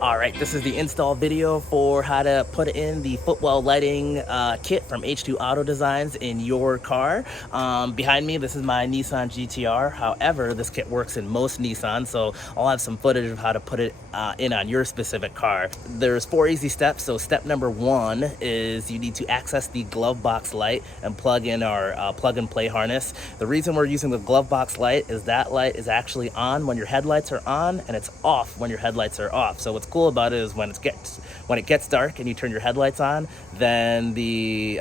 Alright, this is the install video for how to put in the Footwell lighting kit from H2 Auto Designs in your car. Behind me, this is my Nissan GTR. However, this kit works in most Nissans, so I'll have some footage of how to put it in on your specific car. There's 4 easy steps. So step number 1 is you need to access the glove box light and plug in our plug and play harness. The reason we're using the glove box light is that light is actually on when your headlights are on, and it's off when your headlights are off. So what's cool about it is when it gets dark and you turn your headlights on, then the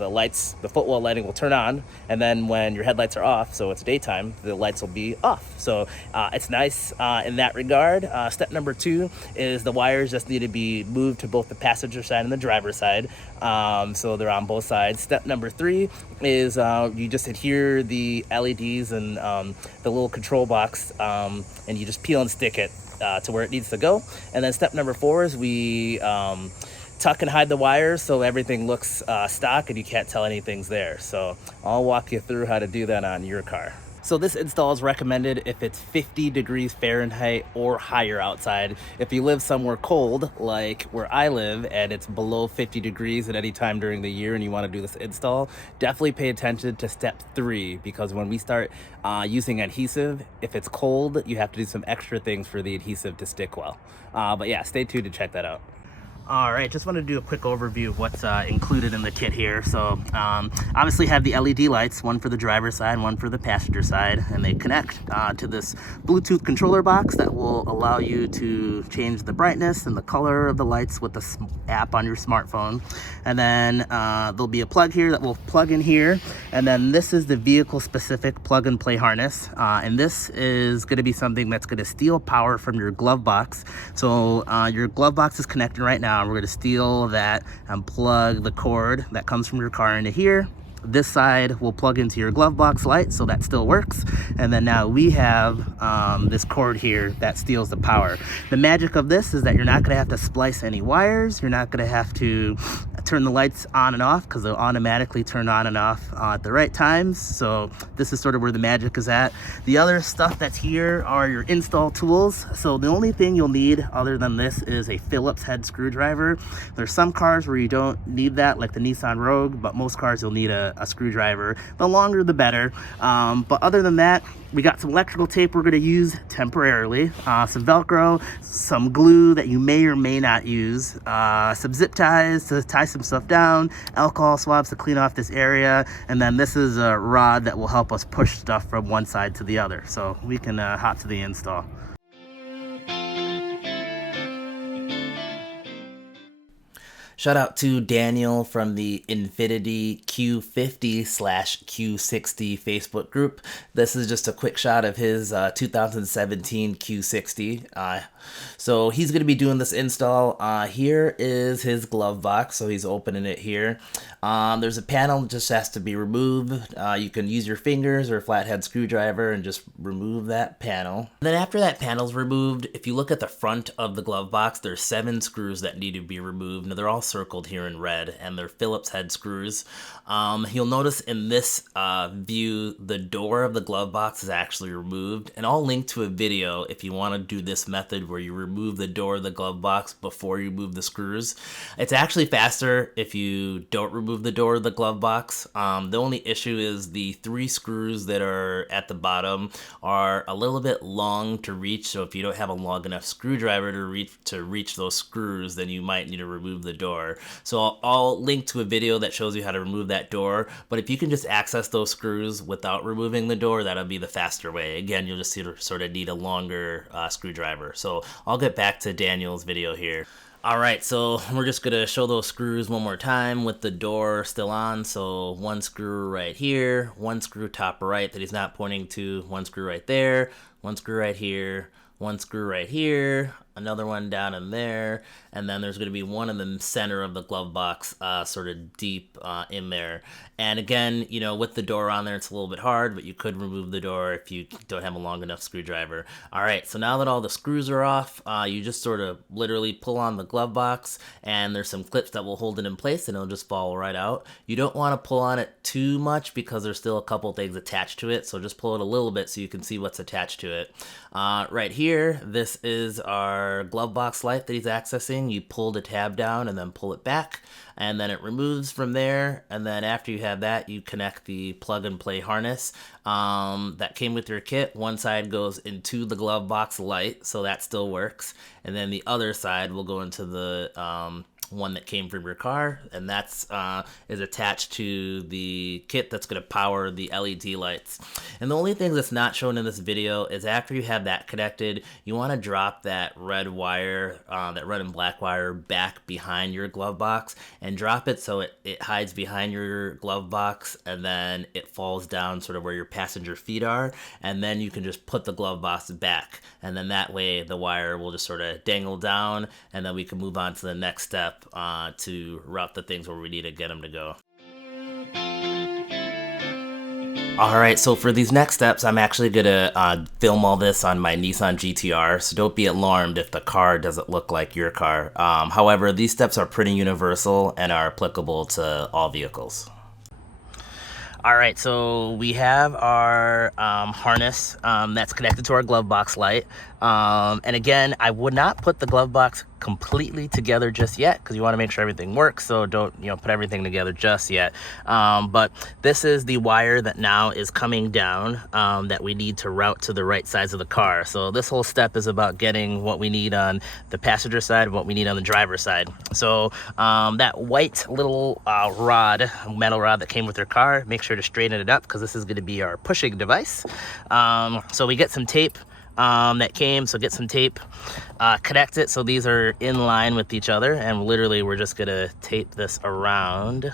lights, the Footwell lighting will turn on, and then when your headlights are off, so it's daytime, the lights will be off. So it's nice in that regard. Step number 2 is the wires just need to be moved to both the passenger side and the driver's side, so they're on both sides. Step number 3 is you just adhere the LEDs and the little control box, and you just peel and stick it to where it needs to go. And then step number 4 is we tuck and hide the wires so everything looks stock and you can't tell anything's there. So I'll walk you through how to do that on your car. So this install is recommended if it's 50 degrees Fahrenheit or higher outside. If you live somewhere cold, like where I live, and it's below 50 degrees at any time during the year and you want to do this install, definitely pay attention to step 3, because when we start using adhesive, if it's cold, you have to do some extra things for the adhesive to stick well. But yeah, stay tuned to check that out. Alright, just wanted to do a quick overview of what's included in the kit here. So obviously have the LED lights, one for the driver's side, one for the passenger side, and they connect to this Bluetooth controller box that will allow you to change the brightness and the color of the lights with the app on your smartphone. And then there'll be a plug here that will plug in here, and then this is the vehicle specific plug and play harness, and this is going to be something that's going to steal power from your glove box. So your glove box is connected right now. We're going to steal that and plug the cord that comes from your car into here. This side will plug into your glove box light, so that still works. And then now we have this cord here that steals the power. The magic of this is that you're not going to have to splice any wires. You're not going to have to turn the lights on and off, because they'll automatically turn on and off at the right times. So this is sort of where the magic is at. The other stuff that's here are your install tools. So the only thing you'll need other than this is a Phillips head screwdriver. There's some cars where you don't need that, like the Nissan Rogue, but most cars you'll need a screwdriver. The longer the better. But other than that, we got some electrical tape we're going to use temporarily, some Velcro, some glue that you may or may not use, some zip ties to tie some stuff down, alcohol swabs to clean off this area, and then this is a rod that will help us push stuff from one side to the other. So we can hop to the install. Shout out to Daniel from the Infiniti Q50/Q60 Facebook group. This is just a quick shot of his 2017 Q60. So he's going to be doing this install. Here is his glove box, so he's opening it here. There's a panel that just has to be removed. You can use your fingers or a flathead screwdriver and just remove that panel. And then after that panel's removed, if you look at the front of the glove box, there's 7 screws that need to be removed. Now they're all circled here in red, and they're Phillips head screws. You'll notice in this view, the door of the glove box is actually removed, and I'll link to a video if you want to do this method where you remove the door of the glove box before you move the screws. It's actually faster if you don't remove the door of the glove box. The only issue is the 3 screws that are at the bottom are a little bit long to reach, so if you don't have a long enough screwdriver to reach those screws, then you might need to remove the door. So I'll link to a video that shows you how to remove that door, but if you can just access those screws without removing the door, that'll be the faster way. Again, you'll just sort of need a longer screwdriver. So I'll get back to Daniel's video here. Alright, so we're just going to show those screws one more time with the door still on. So 1 screw right here, 1 screw top right that he's not pointing to, 1 screw right there, 1 screw right here, 1 screw right here, another one down in there, and then there's going to be one in the center of the glove box, sort of deep in there. And again, you know, with the door on there, it's a little bit hard, but you could remove the door if you don't have a long enough screwdriver. All right, so now that all the screws are off, you just sort of literally pull on the glove box, and there's some clips that will hold it in place, and it'll just fall right out. You don't want to pull on it too much because there's still a couple things attached to it, so just pull it a little bit so you can see what's attached to it. Right here, this is our our glove box light that he's accessing, you pull the tab down and then pull it back, and then it removes from there. And then after you have that, you connect the plug and play harness that came with your kit. One side goes into the glove box light, so that still works, and then the other side will go into the one that came from your car, and that's is attached to the kit that's going to power the LED lights. And the only thing that's not shown in this video is after you have that connected, you want to drop that red wire, that red and black wire, back behind your glove box, and drop it so it hides behind your glove box, and then it falls down sort of where your passenger feet are, and then you can just put the glove box back, and then that way the wire will just sort of dangle down, and then we can move on to the next step to route the things where we need to get them to go. Alright, so for these next steps, I'm actually going to film all this on my Nissan GTR, so don't be alarmed if the car doesn't look like your car. However, these steps are pretty universal and are applicable to all vehicles. Alright, so we have our harness that's connected to our glove box light. And again, I would not put the glove box completely together just yet because you want to make sure everything works, so don't put everything together just yet. But this is the wire that now is coming down that we need to route to the right sides of the car. So this whole step is about getting what we need on the passenger side and what we need on the driver's side. So that white little metal rod that came with your car, make sure to straighten it up because this is going to be our pushing device. So we get some tape that came, so get some tape, connect it so these are in line with each other, and literally we're just gonna tape this around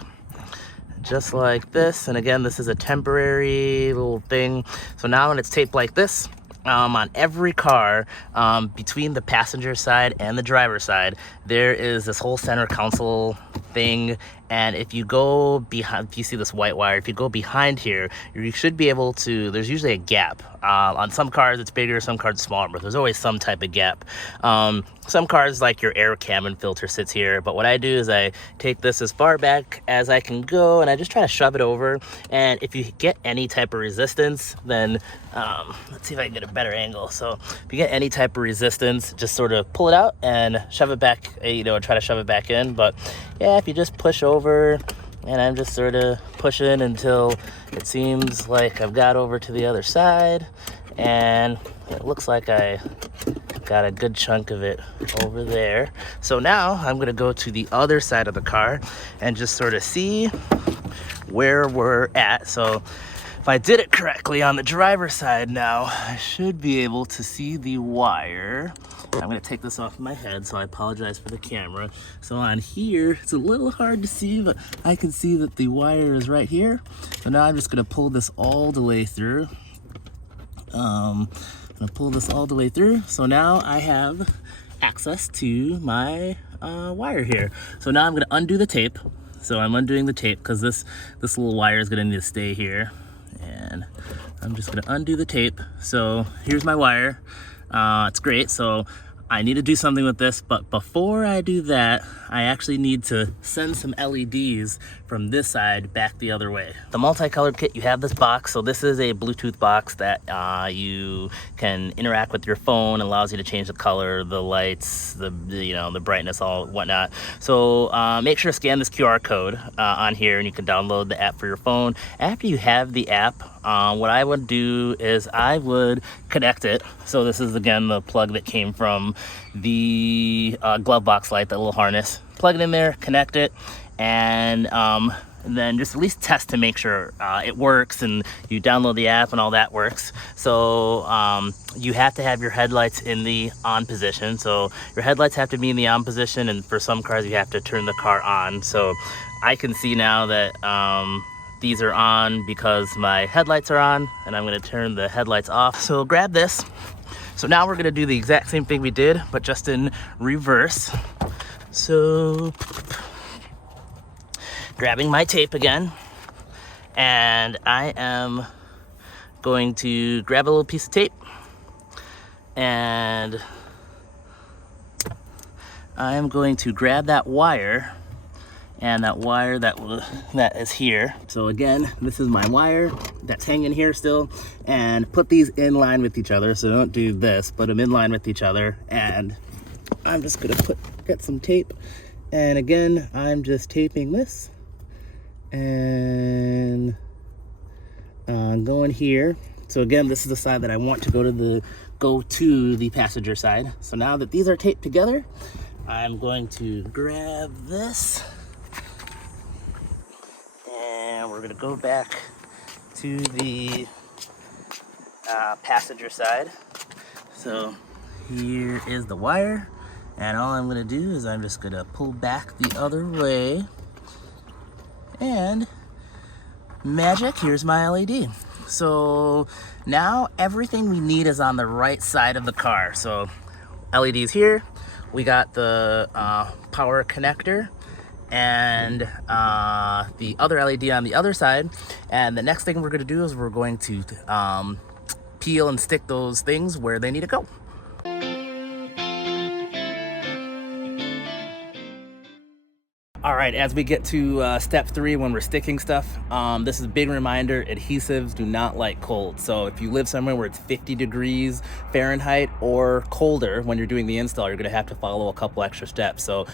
just like this. And again, this is a temporary little thing. So now when it's taped like this, on every car, between the passenger side and the driver's side, there is this whole center console thing. And if you go behind, if you see this white wire, if you go behind here, you should be able to, there's usually a gap. On some cars it's bigger, some cars smaller, but there's always some type of gap. Some cars, like your air cabin filter, sits here, but what I do is I take this as far back as I can go and I just try to shove it over. And if you get any type of resistance, then let's see if I can get a better angle. So if you get any type of resistance, just sort of pull it out and shove it back, and try to shove it back in. But yeah, if you just push over, and I'm just sort of pushing until it seems like I've got over to the other side, and it looks like I got a good chunk of it over there. So now I'm gonna go to the other side of the car and just sort of see where we're at. So if I did it correctly on the driver's side now, I should be able to see the wire. I'm gonna take this off my head, so I apologize for the camera. So on here, it's a little hard to see, but I can see that the wire is right here. So now I'm just gonna pull this all the way through. I'm gonna pull this all the way through. So now I have access to my wire here. So now I'm gonna undo the tape. So I'm undoing the tape because this little wire is gonna need to stay here. And I'm just gonna undo the tape. So here's my wire. It's great. So I need to do something with this, but before I do that, I actually need to send some LEDs from this side back the other way. The multicolored kit, you have this box. So this is a Bluetooth box that you can interact with your phone, allows you to change the color, the lights, the brightness, all whatnot. So make sure to scan this QR code on here, and you can download the app for your phone. After you have the app, what I would do is I would connect it. So this is again the plug that came from the glove box light, that little harness. Plug it in there, connect it, and then just at least test to make sure it works, and you download the app and all that works. So you have to have your headlights in the on position. So your headlights have to be in the on position, and for some cars you have to turn the car on. So I can see now that these are on because my headlights are on, and I'm gonna turn the headlights off. So grab this. So now we're gonna do the exact same thing we did, but just in reverse. So grabbing my tape again, and I am going to grab a little piece of tape, and I am going to grab that wire, and that wire that is here. So again, this is my wire that's hanging here still, and put these in line with each other. So don't do this, put them in line with each other, and I'm just gonna get some tape, and again, I'm just taping this and going here. So again, this is the side that I want to go to the passenger side. So now that these are taped together, I'm going to grab this and we're gonna go back to the passenger side. So here is the wire, and all I'm gonna do is I'm just gonna pull back the other way, and magic, here's my LED. So now everything we need is on the right side of the car. So LEDs here, we got the power connector and the other LED on the other side. And the next thing we're gonna do is we're going to peel and stick those things where they need to go. All right, as we get to step 3, when we're sticking stuff, this is a big reminder, adhesives do not like cold. So if you live somewhere where it's 50 degrees Fahrenheit or colder when you're doing the install, you're gonna have to follow a couple extra steps. So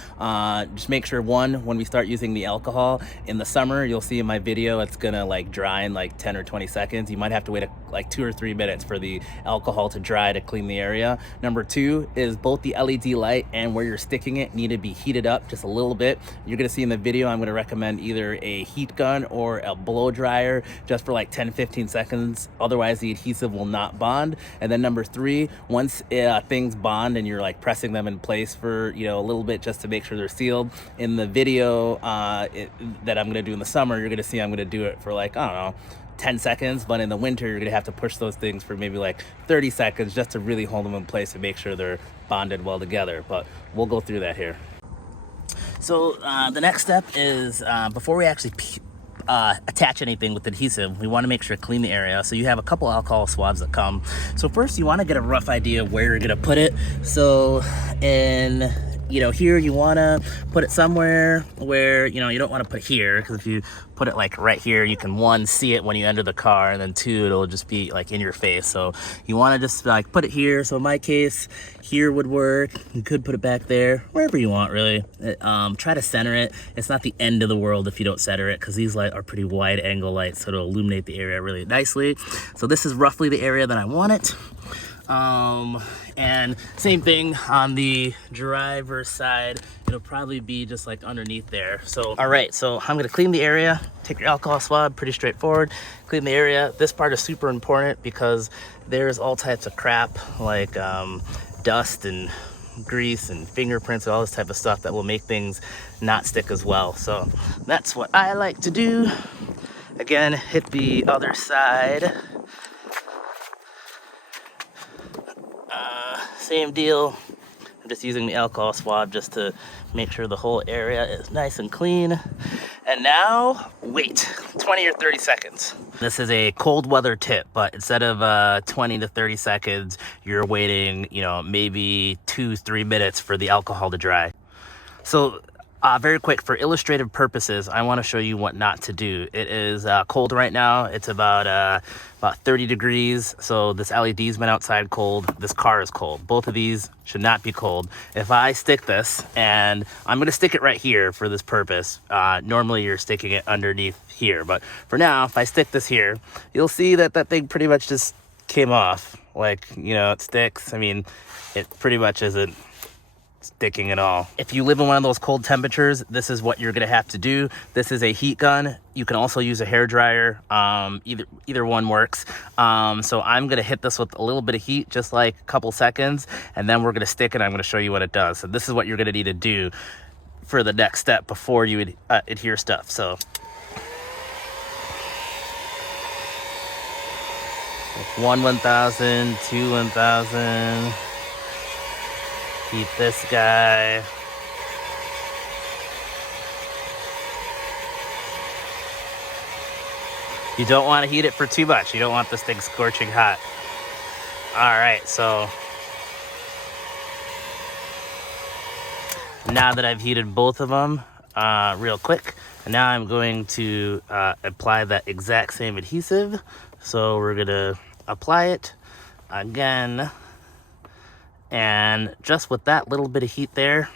just make sure, one, when we start using the alcohol, in the summer, you'll see in my video, it's gonna like dry in like 10 or 20 seconds. You might have to wait like 2 or 3 minutes for the alcohol to dry to clean the area. Number 2 is both the LED light and where you're sticking it need to be heated up just a little bit. You're gonna see in the video, I'm gonna recommend either a heat gun or a blow dryer just for like 10-15 seconds. Otherwise, the adhesive will not bond. And then number 3, once things bond and you're like pressing them in place for a little bit just to make sure they're sealed. In the video that I'm gonna do in the summer, you're gonna see I'm gonna do it for like, I don't know, 10 seconds, but in the winter, you're gonna have to push those things for maybe like 30 seconds just to really hold them in place and make sure they're bonded well together. But we'll go through that here. So the next step is before we actually attach anything with adhesive, we want to make sure to clean the area. So you have a couple alcohol swabs that come. So first you want to get a rough idea of where you're gonna put it. So in here you want to put it somewhere where you don't want to put here, because if you put it like right here, you can, 1, see it when you enter the car, and then 2, it'll just be like in your face. So you want to just like put it here. So in my case, here would work. You could put it back there, wherever you want, really. Try to center it. It's not the end of the world if you don't center it, because these lights are pretty wide angle lights, so it'll illuminate the area really nicely. So this is roughly the area that I want it. And same thing on the driver's side, it'll probably be just like underneath there. So all right, so I'm gonna clean the area. Take your alcohol swab, pretty straightforward. Clean the area. This part is super important because there's all types of crap like dust and grease and fingerprints and all this type of stuff that will make things not stick as well. So that's what I like to do. Again, hit the other side. Same deal. I'm just using the alcohol swab just to make sure the whole area is nice and clean. And now, wait 20 or 30 seconds. This is a cold weather tip, but instead of 20 to 30 seconds, you're waiting, maybe 2-3 minutes for the alcohol to dry. So very quick, for illustrative purposes, I want to show you what not to do. It is cold right now. It's about 30 degrees. So this LED's been outside cold. This car is cold. Both of these should not be cold. If I stick this, and I'm going to stick it right here for this purpose. Normally you're sticking it underneath here, but for now, if I stick this here, you'll see that that thing pretty much just came off. Like, it sticks. I mean, it pretty much isn't sticking at all. If you live in one of those cold temperatures, this is what you're gonna have to do. This is a heat gun. You can also use a hair dryer. Either one works. So I'm gonna hit this with a little bit of heat, just like a couple seconds, and then we're gonna stick it. I'm gonna show you what it does. So this is what you're gonna need to do for the next step before you adhere stuff. So 1 1000, 2 1000. Heat this guy. You don't want to heat it for too much. You don't want this thing scorching hot. All right, so now that I've heated both of them real quick, and now I'm going to apply that exact same adhesive. So we're gonna apply it again. And just with that little bit of heat there,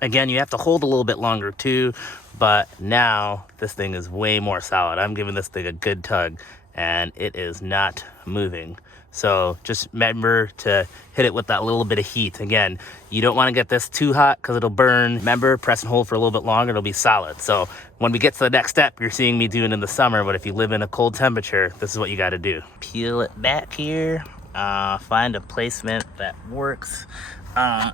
again, you have to hold a little bit longer too, but now this thing is way more solid. I'm giving this thing a good tug and it is not moving. So just remember to hit it with that little bit of heat. Again, you don't want to get this too hot because it'll burn. Remember, press and hold for a little bit longer, it'll be solid. So when we get to the next step, you're seeing me doing in the summer, but if you live in a cold temperature, this is what you got to do. Peel it back here, find a placement that works.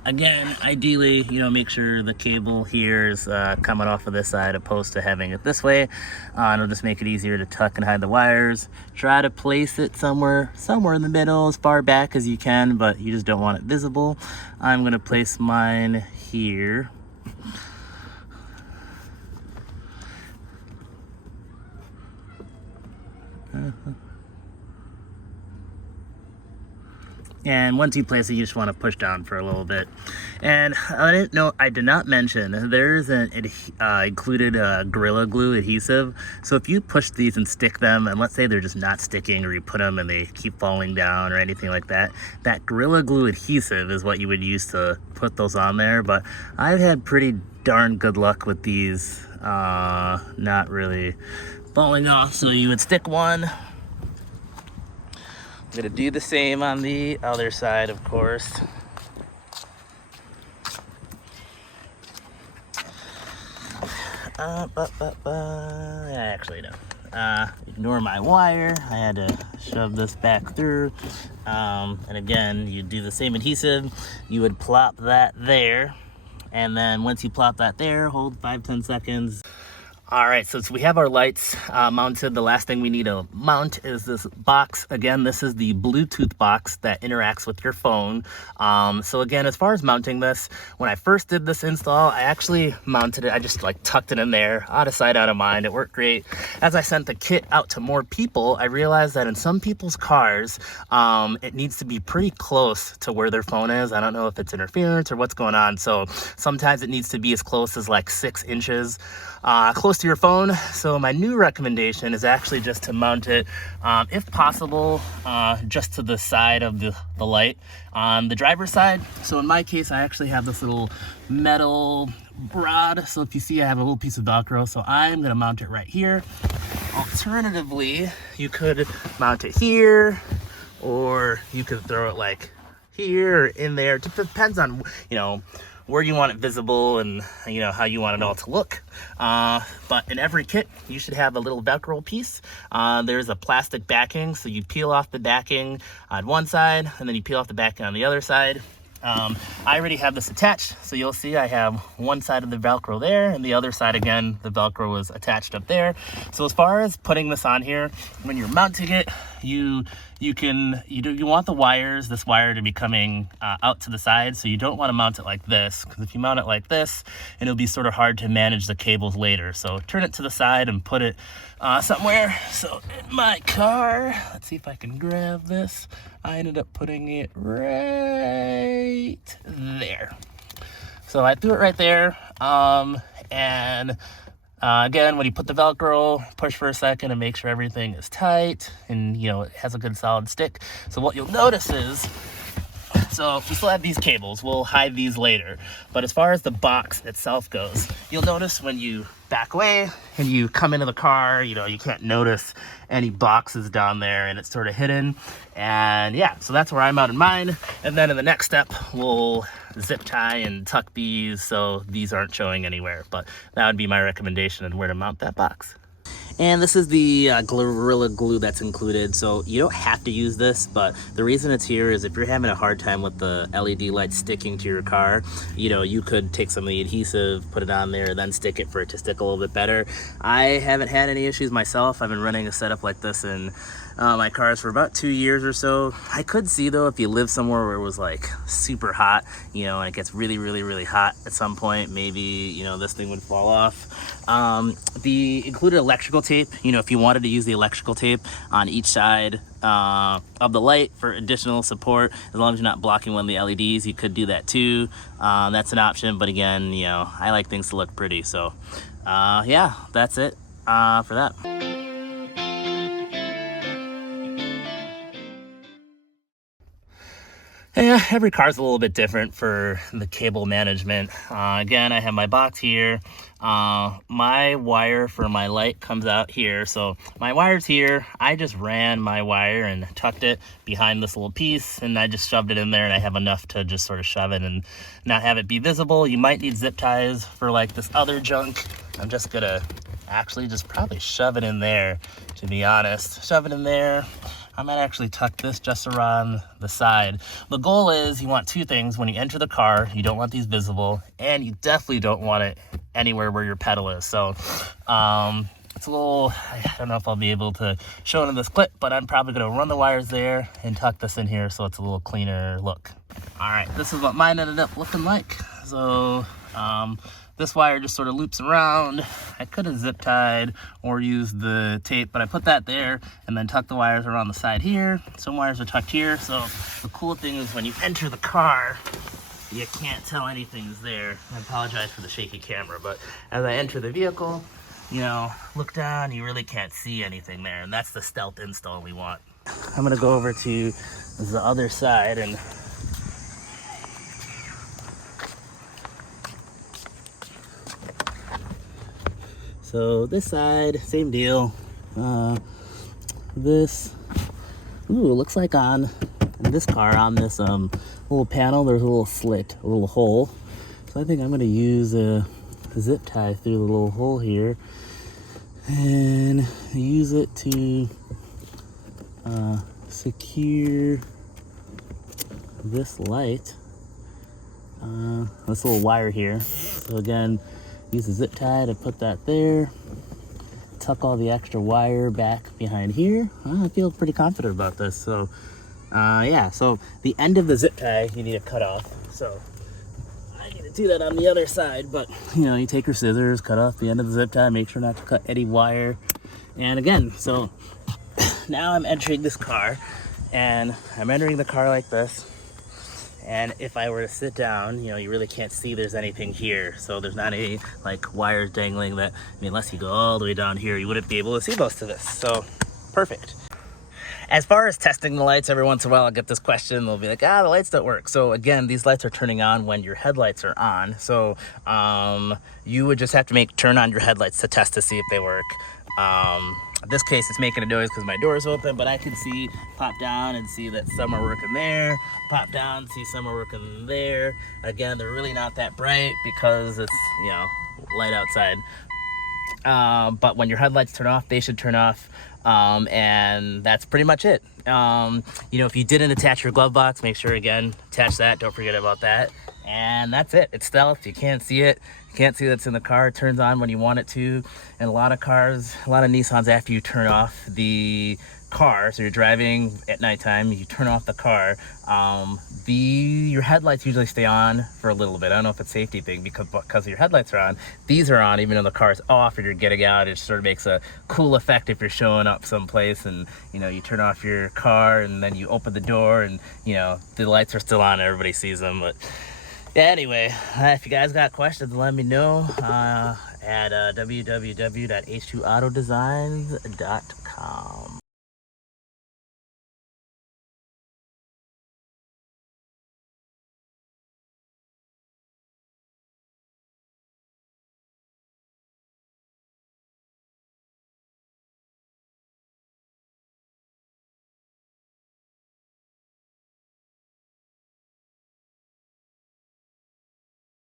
Again, ideally, make sure the cable here is coming off of this side opposed to having it this way. It'll just make it easier to tuck and hide the wires. Try to place it somewhere in the middle, as far back as you can, but you just don't want it visible. I'm gonna place mine here. And once you place it, you just want to push down for a little bit. And I did not mention, there's an included Gorilla Glue adhesive. So if you push these and stick them, and let's say they're just not sticking, or you put them and they keep falling down or anything like that, that Gorilla Glue adhesive is what you would use to put those on there. But I've had pretty darn good luck with these not really falling off. So you would stick one. I'm gonna do the same on the other side, of course. Actually, no. Ignore my wire. I had to shove this back through. And again, you do the same adhesive. You would plop that there. And then once you plop that there, hold 5-10 seconds. All right, so we have our lights mounted. The last thing we need to mount is this box. Again, this is the Bluetooth box that interacts with your phone. So again, as far as mounting this, when I first did this install, I actually mounted it. I just tucked it in there, out of sight, out of mind. It worked great. As I sent the kit out to more people, I realized that in some people's cars, it needs to be pretty close to where their phone is. I don't know if it's interference or what's going on. So sometimes it needs to be as close as 6 inches close to your phone. So my new recommendation is actually just to mount it, if possible, just to the side of the light on the driver's side. So in my case, I actually have this little metal rod. So if you see, I have a little piece of Velcro. So I'm going to mount it right here. Alternatively, you could mount it here, or you could throw it here or in there. It depends on, where you want it visible and how you want it all to look. But in every kit, you should have a little Velcro piece. There's a plastic backing, so you peel off the backing on one side and then you peel off the backing on the other side. I already have this attached, so you'll see I have one side of the Velcro there, and the other side, again, the Velcro was attached up there. So as far as putting this on here, when you're mounting it, you want this wire to be coming out to the side, so you don't want to mount it like this, because if you mount it like this, it'll be sort of hard to manage the cables later. So turn it to the side and put it somewhere. So in my car, let's see if I can grab this. I ended up putting it right there. So I threw it right there. Again, when you put the Velcro, push for a second and make sure everything is tight and, it has a good solid stick. So what you'll notice is, so we still have these cables. We'll hide these later. But as far as the box itself goes, you'll notice when you back away and you come into the car, you can't notice any boxes down there and it's sort of hidden. And yeah, so that's where I mounted mine. And then in the next step, we'll zip tie and tuck these so these aren't showing anywhere. But that would be my recommendation on where to mount that box. And this is the Gorilla Glue that's included, so you don't have to use this, but the reason it's here is if you're having a hard time with the LED light sticking to your car, you could take some of the adhesive, put it on there, then stick it for it to stick a little bit better. I haven't had any issues myself. I've been running a setup like this in my cars for about 2 years or so. I could see though, if you live somewhere where it was super hot, and it gets really, really, really hot at some point, maybe, this thing would fall off. The included electrical tape, if you wanted to use the electrical tape on each side of the light for additional support, as long as you're not blocking one of the LEDs, you could do that too. That's an option, but again, I like things to look pretty. So yeah, that's it for that. Yeah, every car's a little bit different for the cable management. Again, I have my box here. My wire for my light comes out here. So my wire's here. I just ran my wire and tucked it behind this little piece, and I just shoved it in there, and I have enough to just sort of shove it and not have it be visible. You might need zip ties for like this other junk. I'm just gonna actually just probably shove it in there, to be honest. Shove it in there. I might actually tuck this just around the side. The goal is you want two things when you enter the car. You don't want these visible, and you definitely don't want it anywhere where your pedal is. So it's a little, I don't know if I'll be able to show it in this clip, but I'm probably gonna run the wires there and tuck this in here so it's a little cleaner look. All right, this is what mine ended up looking like. So this wire just sort of loops around. I could have zip tied or used the tape, but I put that there and then tucked the wires around the side here. Some wires are tucked here. So the cool thing is when you enter the car, you can't tell anything's there. I apologize for the shaky camera, but as I enter the vehicle, you know, look down, you really can't see anything there. And that's the stealth install we want. I'm gonna go over to the other side and so this side, same deal. This, ooh, looks like on this car, on this little panel, there's a little slit, a little hole. So I think I'm gonna use a zip tie through the little hole here and use it to secure this light, this little wire here. So again, use a zip tie to put that there. Tuck all the extra wire back behind here. I feel pretty confident about this. So yeah, so the end of the zip tie you need to cut off. So I need to do that on the other side, but you know, you take your scissors, cut off the end of the zip tie, make sure not to cut any wire. And again, so now I'm entering this car, and I'm entering the car like this. And if I were to sit down, you know, you really can't see there's anything here. So there's not any like wires dangling that, I mean, unless you go all the way down here, you wouldn't be able to see most of this. So perfect. As far as testing the lights, every once in a while I'll get this question. They'll be like, the lights don't work. So again, these lights are turning on when your headlights are on. So you would just have to turn on your headlights to test to see if they work. In this case, it's making a noise because my door is open, but I can see, pop down and see that some are working there, pop down, see some are working there. Again, they're really not that bright because it's, you know, light outside. But when your headlights turn off, they should turn off. And that's pretty much it. You know, if you didn't attach your glove box, make sure, again, attach that. Don't forget about that. And that's it. It's stealth. You can't see it. You can't see that's in the car. It turns on when you want it to. And a lot of cars, a lot of Nissans, after you turn off the car, so you're driving at nighttime, you turn off the car, your headlights usually stay on for a little bit. I don't know if it's a safety thing because your headlights are on. These are on even though the car's off or you're getting out. It sort of makes a cool effect if you're showing up someplace and, you know, you turn off your car and then you open the door and, you know, the lights are still on and everybody sees them. But yeah, anyway, if you guys got questions, let me know at www.h2autodesigns.com.